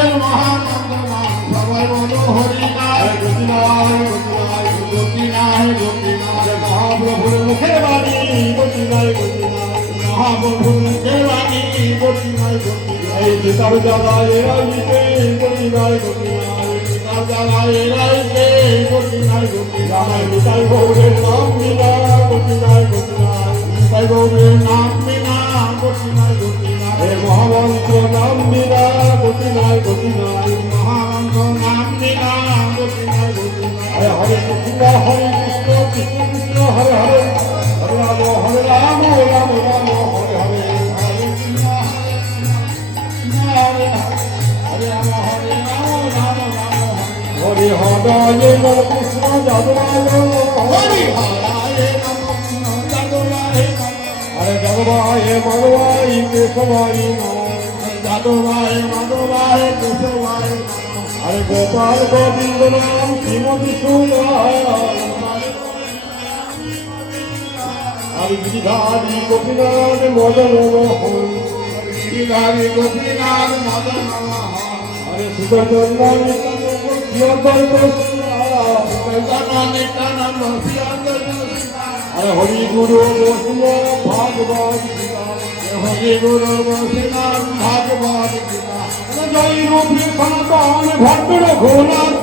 মহারাজের মহানন্দ নাম সবাই বলো হরি নাম গতি নাই গতি নাই গতি নাই মহাপ্রভুর মুখের বাণী গতি নাই গতি নাই মহাপ্রভুর মুখের বাণী গতি নাই গতি নাই গীতার জ্বালায় রাইতে গতি নাই গতি নাই গীতার জ্বালায় রাইতে গতি নাই গতি নাই নিতাই গৌরের নাম বিনা গতি নাই গতি নাই নিতাই গৌরের নাম বিনা গতি নাই গতি নাই মহামন্ত্র নাম বিনা গতি নাই গতি নাই মহামন্ত্র নাম বিনা গতি নাই গতি নাই হরে কৃষ্ণ কৃষ্ণ কৃষ্ণ হরে হরে হরে রাম হরে রাম রাম রাম হরে হরে হরে কৃষ্ণ হরে হরে রাম হরে রাম রাম রাম হরে হরে কৃষ্ণ যাদবায় হরে হরে রাম কৃষ্ণ যাদবায় হরে যাদবায় মাধবায় কেশবায় যাদবায় মাধবায় কেশবায় হরে গোপাল গোবিন্দ নাম শ্রীমতী সুন্দর হরে গিরিধারী গোপীনাথ মদন মোহন গিরিধারী গোপীনাথ মদন মোহন হরে সুদর্শন হরে হরি গুরু বৈষ্ণব ভাগবত হরি গুরু বৈষ্ণব ভাগবত জয় রূপী সনাতন ভক্ত রঘুনাথ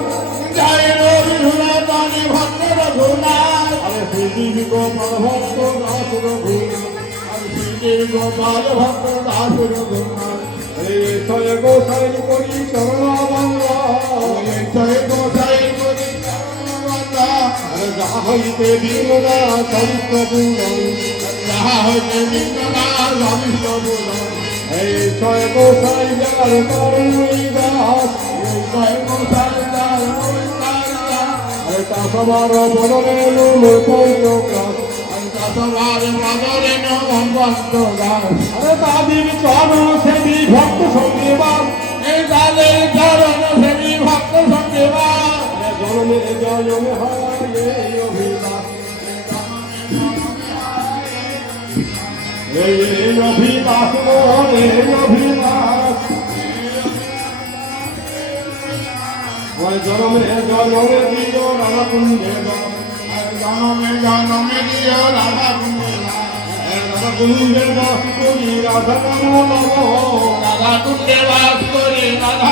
জয় রবি সনাতন ভক্ত রঘুনাথ হরে শ্রী গোপাল ভক্ত দাস রঘুনাথ হরে শ্রী গোপাল ভক্ত দাস রঘুনাথ হরে জয় গোসাই করি চরণ বাংলা জয় গোসাই করি চরণ বাংলা হরে যাহা হইতে বিন্দা চরিত্র পূরণ যাহা হইতে বিন্দা চরিত্র পূরণ এই জয় গোসাই যার করুণী দাস জয় গোসাই যার করুণী দাস হরে তাসবার বদলে পঞ্চকাশ তাসবার বদলে পঞ্চকাশ হরে তাদের চরণ সেবী ভক্ত সঙ্গীবাস এই তাদের চরণ সেবী ভক্ত সঙ্গীবাস জনমে জনমে হয় এই অভিলাষ এই অভিলাষ এই অভিলাষ জনমে জনমে দিও রাধা কুঞ্জে জনমে জনমে দিও রাধা কুঞ্জে রাধা কুঞ্জে বাস করি রাধা নাম রাধা কুঞ্জে বাস করি রাধা